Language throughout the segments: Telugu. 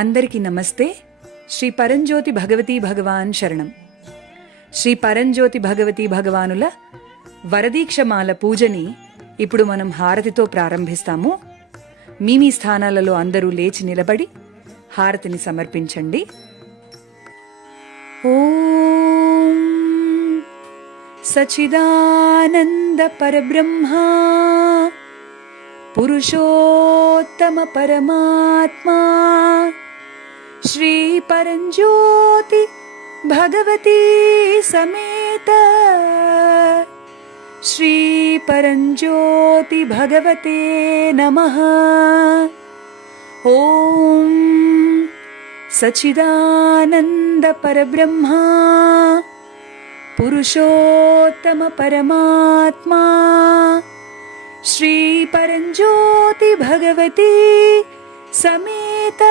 అందరికీ నమస్తే. శ్రీ పరంజ్యోతి భగవతీ భగవాన్ శరణం. శ్రీ పరంజ్యోతి భగవతీ భగవానుల వరదీక్షమాల పూజని ఇప్పుడు మనం హారతితో ప్రారంభిస్తాము. మీ స్థానాలలో అందరూ లేచి నిలబడి హారతిని సమర్పించండి. ఓం సచిదానంద పరబ్రహ్మా పురుషోత్తమ పరమాత్మా శ్రీ పరంజ్యోతి భగవతీ సమేత శ్రీ పరంజ్యోతి భగవతే నమః. ఓం సచిదానంద పరబ్రహ్మా పురుషోత్తమ పరమాత్మా శ్రీ పరంజ్యోతి భగవతి సమేత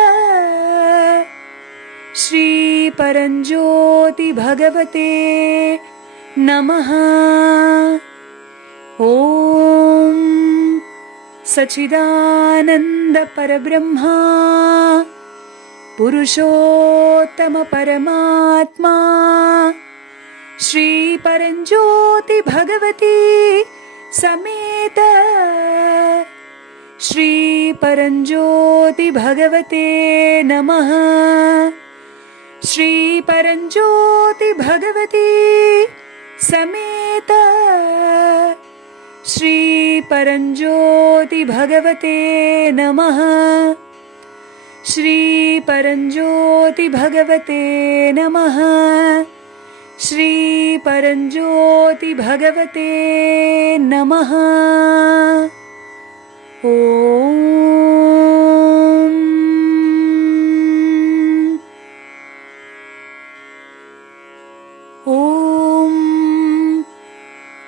శ్రీ పరంజ్యోతి భగవతే నమః. ఓం సచిదానంద పరబ్రహ్మా పురుషోత్తమ పరమాత్మా శ్రీ పరంజ్యోతి భగవతి సమేత శ్రీ పరంజ్యోతి భగవతే నమః. శ్రీ పరంజ్యోతి భగవతి సమేత శ్రీ పరంజ్యోతి భగవతే నమః. శ్రీ పరంజ్యోతి భగవతే నమః. శ్రీ పరంజ్యోతి భగవతే నమః. ఓం ఓం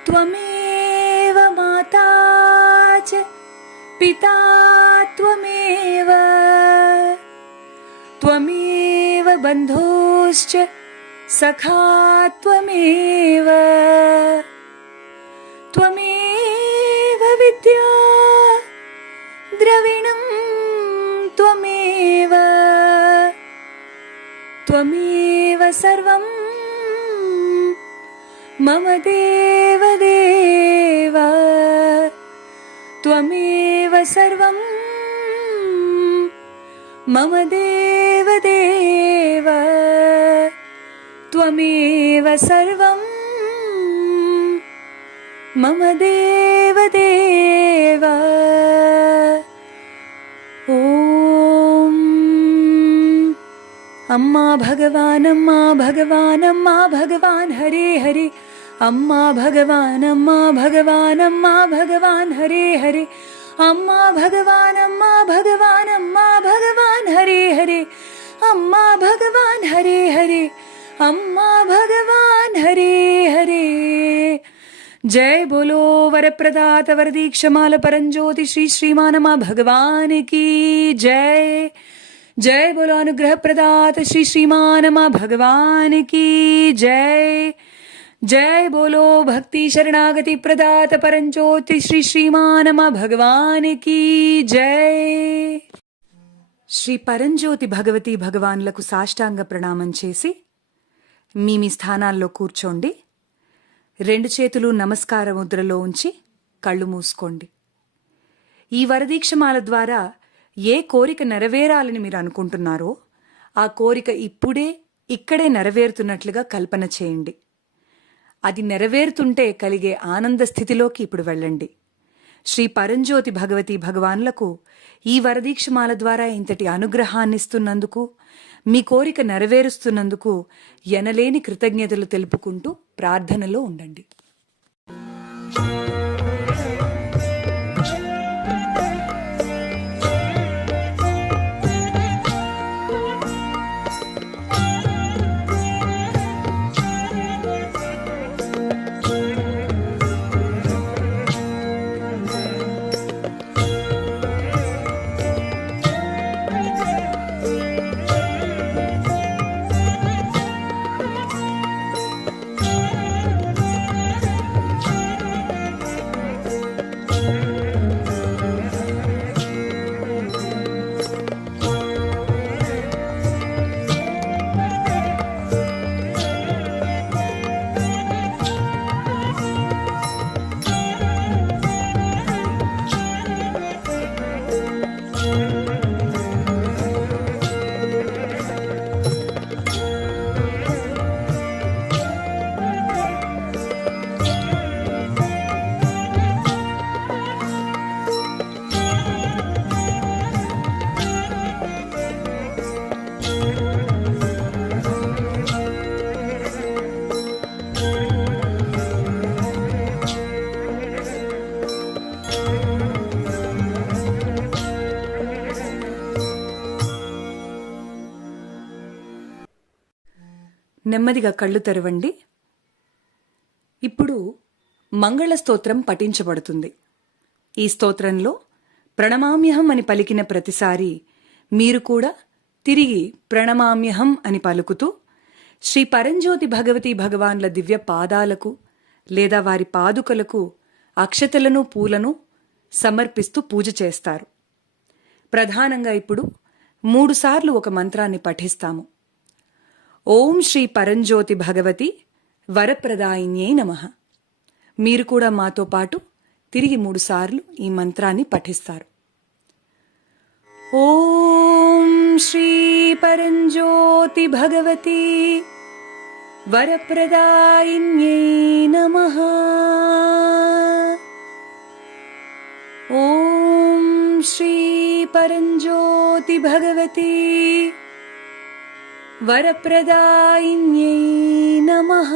త్వమేవ మాతా చ పితా త్వమేవ త్వమేవ బంధోశ్చ సఖా త్వమేవ త్వమేవ విద్యా ద్రవిణం త్వమేవ త్వమేవ సర్వం మమ దేవదేవ త్వమేవ సర్వం మమ దేవదేవ త్వమేవ సర్వం మమ దేవదేవ. ఓం అమ్మా భగవాన్ అమ్మా భగవాన్ అమ్మా భగవాన్ హరే హరే అమ్మా భగవాన్ అమ్మా భగవాన్ అమ్మా భగవాన్ హరే హరే అమ్మా భగవాన్ అమ్మా భగవాన్ అమ్మా భగవాన్ హరే హరే అమ్మా భగవాన్ హరే హరే అమ్మా భగవాన్ హరే హరే. జయ బోలో వరప్రదాత వరదీక్షమాల పరంజ్యోతి శ్రీ శ్రీమానమా భగవాన్ की जय. जय बोलो अनुग्रह प्रदात श्री श्रीमानमा भगवान की जय. जय बोलो भक्ति शरणागति प्रदात परंज्योति श्री श्रीमानमा भगवान की जय. శ్రీ పరంజ్యోతి భగవతి భగవాన్లకు సాష్టాంగ ప్రణామం చేసి మీ స్థానాల్లో కూర్చోండి. రెండు చేతులు నమస్కార ముద్రలో ఉంచి కళ్ళు మూసుకోండి. ఈ వరదీక్షమాల ద్వారా ఏ కోరిక నెరవేరాలని మీరు అనుకుంటున్నారో ఆ కోరిక ఇప్పుడే ఇక్కడే నెరవేరుతున్నట్లుగా కల్పన చేయండి. అది నెరవేరుతుంటే కలిగే ఆనంద స్థితిలోకి ఇప్పుడు వెళ్ళండి. శ్రీ పరంజ్యోతి భగవతి భగవాన్లకు ఈ వరదీక్షమాల ద్వారా ఇంతటి అనుగ్రహాన్నిస్తున్నందుకు, మీ కోరిక నెరవేరుస్తున్నందుకు ఎనలేని కృతజ్ఞతలు తెలుపుకుంటూ ప్రార్థనలో ఉండండి. నెమ్మదిగా కళ్ళు తెరవండి. ఇప్పుడు మంగళ స్తోత్రం పఠించబడుతుంది. ఈ స్తోత్రంలో ప్రణమామ్యహం అని పలికిన ప్రతిసారి మీరు కూడా తిరిగి ప్రణమామ్యహం అని పలుకుతూ శ్రీ పరంజ్యోతి భగవతి భగవాన్ల దివ్య పాదాలకు లేదా వారి పాదుకలకు అక్షతలను పూలను సమర్పిస్తూ పూజ చేస్తారు. ప్రధానంగా ఇప్పుడు 3 సార్లు ఒక మంత్రాన్ని పఠిస్తాము. ఓం శ్రీ పరంజ్యోతి భగవతి వరప్రదాయిన్యై నమః. మీరు కూడా మాతో పాటు తిరిగి 3 సార్లు ఈ మంత్రాన్ని పఠిస్తారు. ఓం శ్రీ పరంజ్యోతి భగవతి వరప్రదాయిన్యై నమః. ఓం శ్రీ పరంజ్యోతి భగవతి వరప్రదాయిన్యై నమః.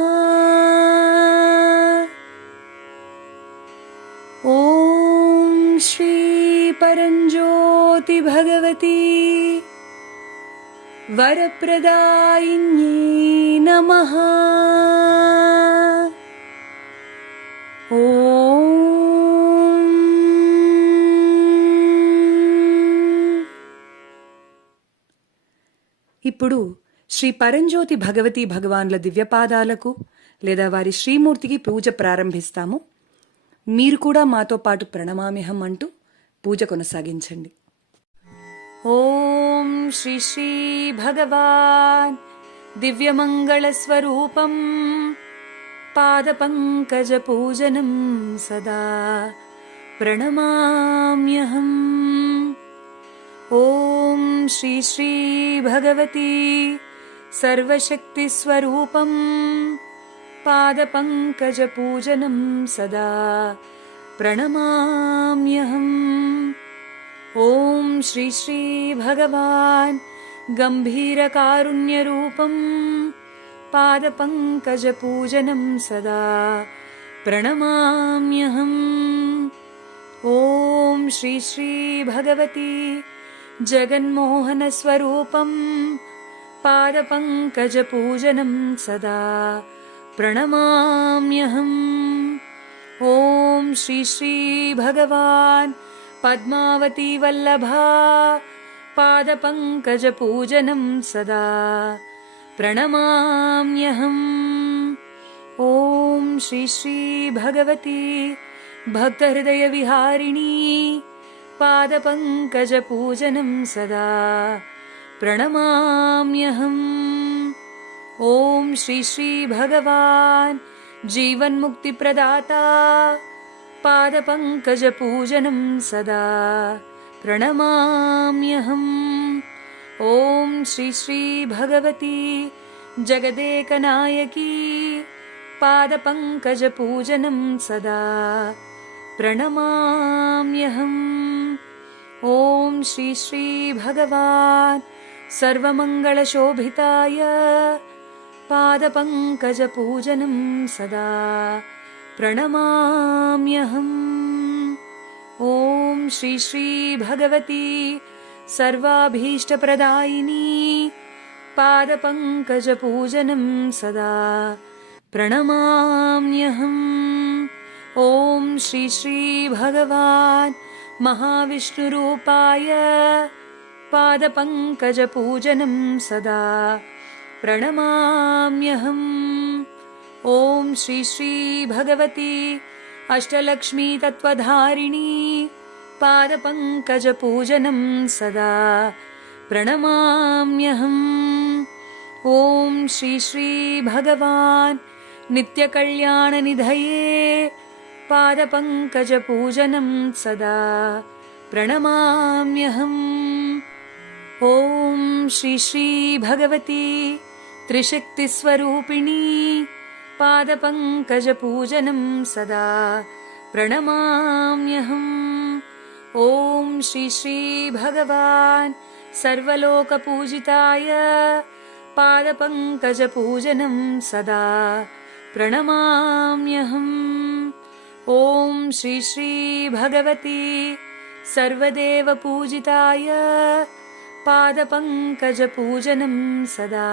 ఓం శ్రీ పరంజ్యోతి భగవతి వరప్రదాయిన్యై నమః. ఇప్పుడు శ్రీ పరంజ్యోతి భగవతి భగవాన్ల దివ్యపాదాలకు లేదా వారి శ్రీమూర్తికి పూజ ప్రారంభిస్తాము. మీరు కూడా మాతో పాటు ప్రణమామ్యహం అంటూ పూజ కొనసాగించండి. ఓం శ్రీ శ్రీ భగవాన్ దివ్యమంగళ స్వరూపం పాదపంకజ పూజనం సదా ప్రణమామ్యహం. ఓం శ్రీ శ్రీ భగవతి సర్వశక్తి స్వరూపం పాదపంకజ పూజనం సదా ప్రణమామ్యహం. ఓం శ్రీ శ్రీ భగవాన్ గంభీర కారుణ్య రూపం పాదపంకజ పూజనం సదా ప్రణమామ్యహం. ఓం శ్రీ శ్రీ భగవతి జగన్మోహన స్వరూపం పాదపంకజ పూజనం సదా ప్రణమామ్యహం. ఓం శ్రీ శ్రీ భగవాన్ పద్మావతి వల్లభా పాదపంకజ పూజనం సదా ప్రణమామ్యహం. ఓం శ్రీ శ్రీ భగవతి భక్తహృదయ విహారిణీ పాదపంకజ పూజనం సదా ప్రణమామ్యహం. ఓం శ్రీ శ్రీ భగవాన్ జీవన్ముక్తి ప్రదాతా పాదపంకజ పూజనం సదా ప్రణమామ్యహం. ఓం శ్రీ శ్రీ భగవతి జగదేకనాయకీ పాదపంకజ పూజనం సదా ప్రణమామ్యహం. ఓం శ్రీ శ్రీ భగవాన్ సర్వమంగళశోభితాయ పాదపంకజ పూజనం సదా ప్రణమామ్యహం. ఓం శ్రీ శ్రీ భగవతి సర్వాభీష్టప్రదాయినీ పాదపంకజ పూజనం సదా ప్రణమామ్యహం. ఓం శ్రీ శ్రీ భగవాన్ మహావిష్ణురూపాయ పాదపంకజ పూజనం సదా ప్రణమామ్యహం. ఓం శ్రీ శ్రీ భగవతి అష్టలక్ష్మీ తత్వధారిణీ పాదపంకజ పూజనం సదా ప్రణమామ్యహం. ఓం శ్రీ శ్రీ భగవాన్ నిత్యకళ్యాణనిధయే పాదపంకజ పూజనం సదా ప్రణమామ్యహం. ఓం శ్రీ శ్రీ భగవతి త్రిశక్తిస్వరూపిణీ పాదపంకజ పూజనం సదా ప్రణమామ్యహం. ఓం శ్రీ శ్రీ భగవాన్ సర్వలోకపూజితాయ పాదపంకజ పూజనం సదా ప్రణమామ్యహం. ఓం శ్రీ శ్రీ భగవతి సర్వదేవపూజితాయ పాదపంకజ పూజనం సదా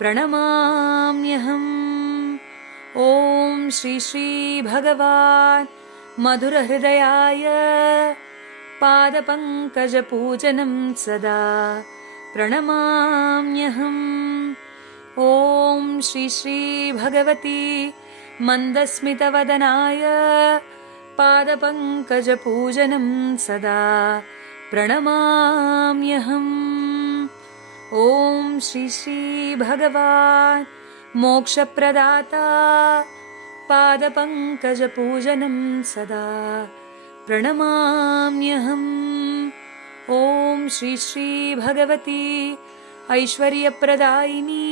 ప్రణమామ్యహం. ఓం శ్రీ శ్రీ భగవాన్ మధురహృదయాయ పాదపంకజపూజనం సదా ప్రణమామ్యహం. ఓం శ్రీ శ్రీ భగవతి మందస్మితవదనాయ పాదపంకజపూజనం సదా ప్రణమామ్యహం. ఓం శ్రీ శ్రీ భగవాన్ మోక్షప్రదాత పాదపంకజపూజనం సదా ప్రణమామ్యహం. ఓం శ్రీ శ్రీ భగవతి ఐశ్వర్యప్రదాయిని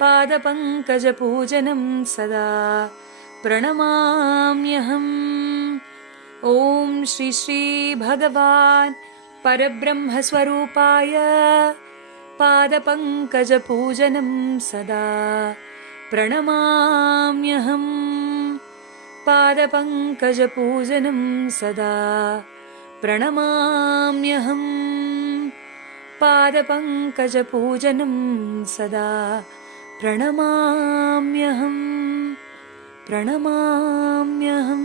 పాదపంకజపూజనం సదా ప్రణమామ్యహం. ఓం శ్రీ శ్రీ భగవాన్ పరబ్రహ్మస్వరూపాయ పాదపంకజపూజనం సదా ప్రణమామ్యహం. పాదపంకజపూజనం సదా ప్రణమామ్యహం. పాదపంకజపూజనం సదా ప్రణమామ్యహం. ప్రణమామ్యహం.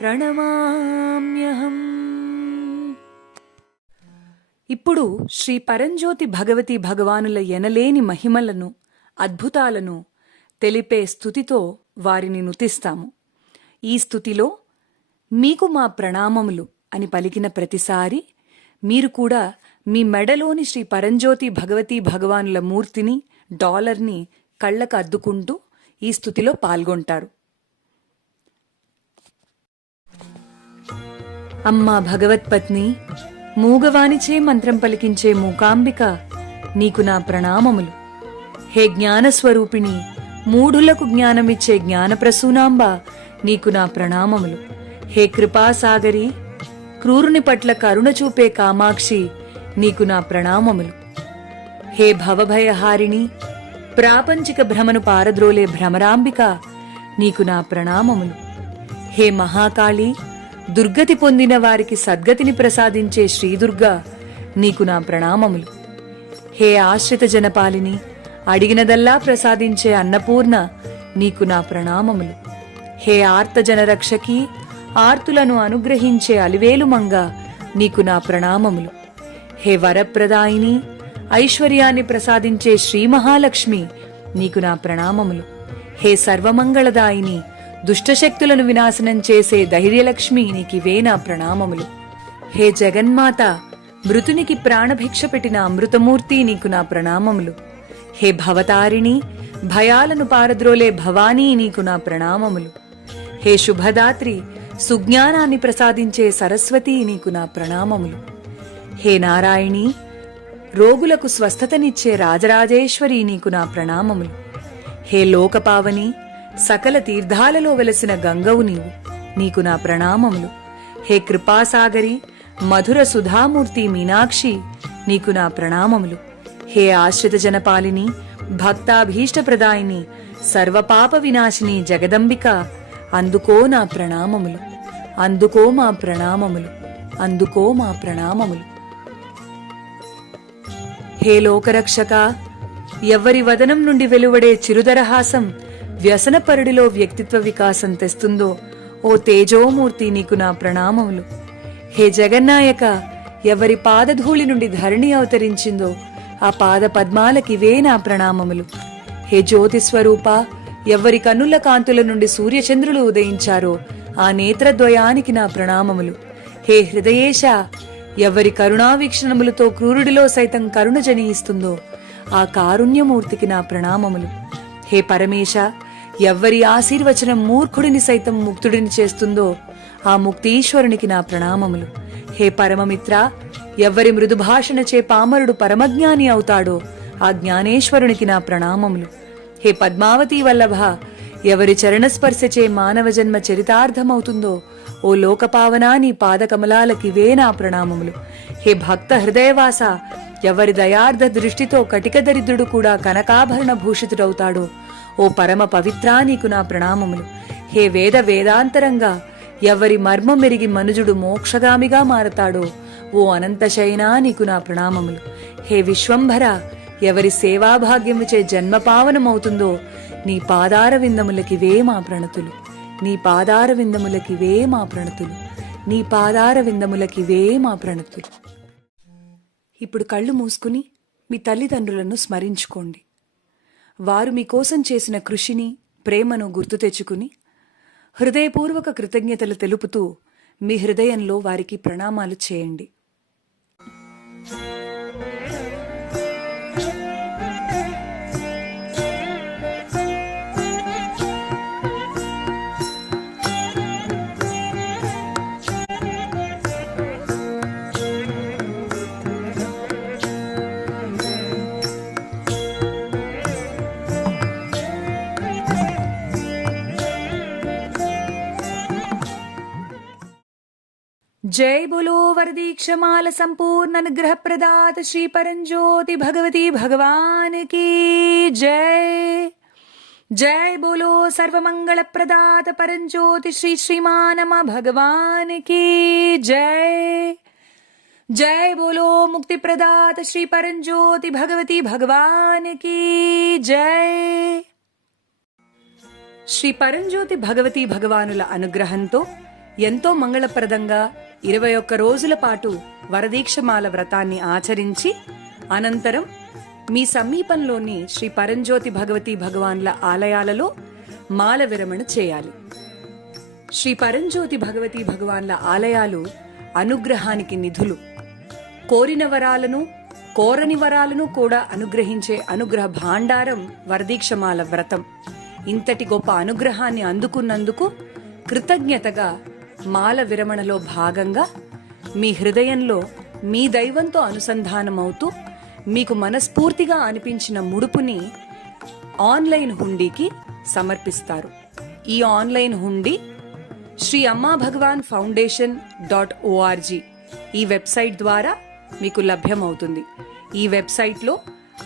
ప్రణమామ్యహం. ఇప్పుడు శ్రీ పరంజ్యోతి భగవతి భగవానుల ఎనలేని మహిమలను అద్భుతాలను తెలిపే స్తుతితో వారిని నుతిస్తాము. ఈ స్తుతిలో మీకు మా ప్రణామములు అని పలికిన ప్రతిసారి మీరు కూడా మీ మెడలోని శ్రీ పరంజ్యోతి భగవతి భగవానుల మూర్తిని డాలర్ని కళ్ళకు అద్దుకుంటూ ఈ స్తుతిలో పాల్గొంటారు. అమ్మా భగవత్పత్ని, మూగవానిచే మంత్రం పలికించే మూకాంబిక, నీకు నా ప్రణామములు. హే జ్ఞానస్వరూపిణి, మూఢులకు జ్ఞానమిచ్చే జ్ఞానప్రసూనాంబ, నీకు నా ప్రణామములు. హే కృపాసాగరి, క్రూరుని పట్ల కరుణ చూపే కామాక్షి, నీకు నా ప్రణామములు. హే భవభయహారిణి, ప్రాపంచిక భ్రమను పారద్రోలే భ్రమరాంబిక, నీకు నా ప్రణామములు. హే మహాకాళి, దుర్గతి పొందిన వారికి సద్గతిని ప్రసాదించే శ్రీదుర్గా, నీకు నా ప్రణామములు. హే ఆశ్రిత జనపాలిని, అడిగినదల్లా ప్రసాదించే అన్నపూర్ణ, నీకు నా ప్రణామములు. హే ఆర్త జనరక్షకి, ఆర్తులను అనుగ్రహించే అలివేలు మంగ, నీకు నా ప్రణామములు. హే వరప్రదాయిని, ఐశ్వర్యాన్ని ప్రసాదించే శ్రీ మహాలక్ష్మి, నీకు నా ప్రణామములు. హే సర్వమంగళదాయిని, దుష్టశక్తులను వినాశనం చేసే ధైర్యలక్ష్మి, నీకివే నా ప్రణామములు. హే జగన్మాత, మృతునికి ప్రాణభిక్ష పెట్టిన అమృతమూర్తి, నీకు నా ప్రణామములు. హే భవతారిణి, భయాలను పారద్రోలే భవానీ, నీకు నా ప్రణామములు. హే శుభదాత్రి, సుజ్ఞానాన్ని ప్రసాదించే సరస్వతి, నీకు నా ప్రణామములు. హే నారాయణి, రోగులకు స్వస్థతనిచ్చే రాజరాజేశ్వరి, నీకు నా ప్రణామములు. హే లోకపావని, సకల తీర్థాలలో వెలసిన గంగవు నీవు, నీకు నా ప్రణామములు. హే కృపాసాగరి, మధుర సుధామూర్తి మీనాక్షి, నీకు నా ప్రణామములు. హే ఆశ్రిత జనపాలిని, భక్తాభీష్టప్రదాయిని, సర్వపాప వినాశిని జగదంబిక, అందుకో నా ప్రణామములు. అందుకో మా ప్రణామములు. అందుకో మా ప్రణామములు. హే లోకరక్షక, ఎవ్వరి వదనం నుండి వెలువడే చిరుదరహాసం వ్యసనపరుడిలో వ్యక్తిత్వ వికాసం తెస్తుందో ఓ తేజోమూర్తి, నీకు నా ప్రణామములు. హే జగన్నాయక, ఎవరి పాదధూళి నుండి ధరణి అవతరించిందో ఆ పాద పద్మాలకివే నా ప్రణామములు. హే జ్యోతిస్వరూప, ఎవ్వరి కన్నుల కాంతుల నుండి సూర్యచంద్రులు ఉదయించారో ఆ నేత్రద్వయానికి నా ప్రణామములు. హే హృదయేశ, ఎవ్వరి కరుణావీక్షణములతో క్రూరుడిలో సైతం కరుణ జనియిస్తుందో ఆ కారుణ్యమూర్తికి నా ప్రణామములు. హే పరమేశ, ఎవ్వరి ఆశీర్వచనం మూర్ఖుడిని సైతం ముక్తుడిని చేస్తుందో ఆ ముక్తీశ్వరునికి నా ప్రణామములు. హే పరమమిత్ర, ఎవ్వరి మృదుభాషణచే పామరుడు పరమజ్ఞాని అవుతాడో ఆ జ్ఞానేశ్వరునికి నా ప్రణామములు. హే పద్మావతీ వల్లభ, ఎవరి చరణస్పర్శచే మానవ జన్మ చరితార్థమవుతుందో ఓ లోకపావనా, నీ పాదకమలాలకివే నా ప్రణామములు. హే భక్త హృదయవాస, ఎవరి దయార్థ దృష్టితో కటిక దరిద్రుడు కూడా కనకాభరణ భూషితుడవుతాడో ఓ పరమ పవిత్రా, నీకు నా ప్రణామములు. హే వేద వేదాంతరంగా, ఎవరి మర్మం మెరిగి మనుజుడు మోక్షగామిగా మారతాడో ఓ అనంతశయనా, నీకు నా ప్రణామములు. హే విశ్వంభర, ఎవరి సేవాభాగ్యముచే జన్మ పావనమవుతుందో నీ పాదార విందములకివే మా ప్రణతులు, నీ పాదార విందములకివే మా ప్రణతులు, నీ పాదార విందములకివే మా ప్రణతులు. ఇప్పుడు కళ్ళు మూసుకుని మీ తల్లిదండ్రులను స్మరించుకోండి. వారు మీకోసం చేసిన కృషిని, ప్రేమను గుర్తు తెచ్చుకుని హృదయపూర్వక కృతజ్ఞతలు తెలుపుతూ మీ హృదయంలో వారికి ప్రణామాలు చేయండి. जय बोलो वरदीक्षमाल संपूर्ण अनुग्रह प्रदात श्री परंज्योति भगवती भगवान की जय. जय बोलो सर्वमंगल प्रदात परंज्योति श्री श्रीमानमा भगवान की जय. जय बोलो मुक्ति प्रदात श्री परंज्योति भगवती भगवान की जय. శ్రీ పరంజ్యోతి భగవతి భగవానుల అనుగ్రహంతో ఎంతో మంగళప్రదంగా 21 రోజుల పాటు వరదీక్షమాల వ్రతాన్ని ఆచరించి అనంతరం మీ సమీపంలోని శ్రీ పరంజ్యోతి భగవతి భగవాన్ల ఆలయాలలో మాల విరమణ చేయాలి. శ్రీ పరంజ్యోతి భగవతి భగవాన్ల ఆలయాలు అనుగ్రహానికి నిధులు. కోరిన వరాలను, కోరని వరాలను కూడా అనుగ్రహించే అనుగ్రహ భాండారం వరదీక్షమాల వ్రతం. ఇంతటి గొప్ప అనుగ్రహాన్ని అందుకున్నందుకు కృతజ్ఞతగా మాల విరమణలో భాగంగా మీ హృదయంలో మీ దైవంతో అనుసంధానమవుతూ మీకు మనస్ఫూర్తిగా అనిపించిన ముడుపుని ఆన్లైన్ హుండీకి సమర్పిస్తారు. ఈ ఆన్లైన్ హుండీ శ్రీ అమ్మా భగవాన్ foundation.org ఈ వెబ్సైట్ ద్వారా మీకు లభ్యమవుతుంది. ఈ వెబ్సైట్లో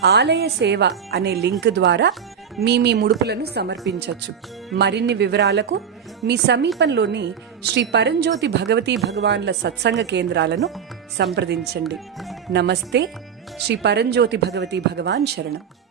ఆలయ సేవ అనే లింక్ ద్వారా మీ ముడుపులను సమర్పించవచ్చు. మరిన్ని వివరాలకు మీ సమీపంలోని శ్రీ పరంజ్యోతి భగవతి భగవాన్ల సత్సంగ కేంద్రాలను సంప్రదించండి. నమస్తే. శ్రీ పరంజ్యోతి భగవతి భగవాన్ శరణం.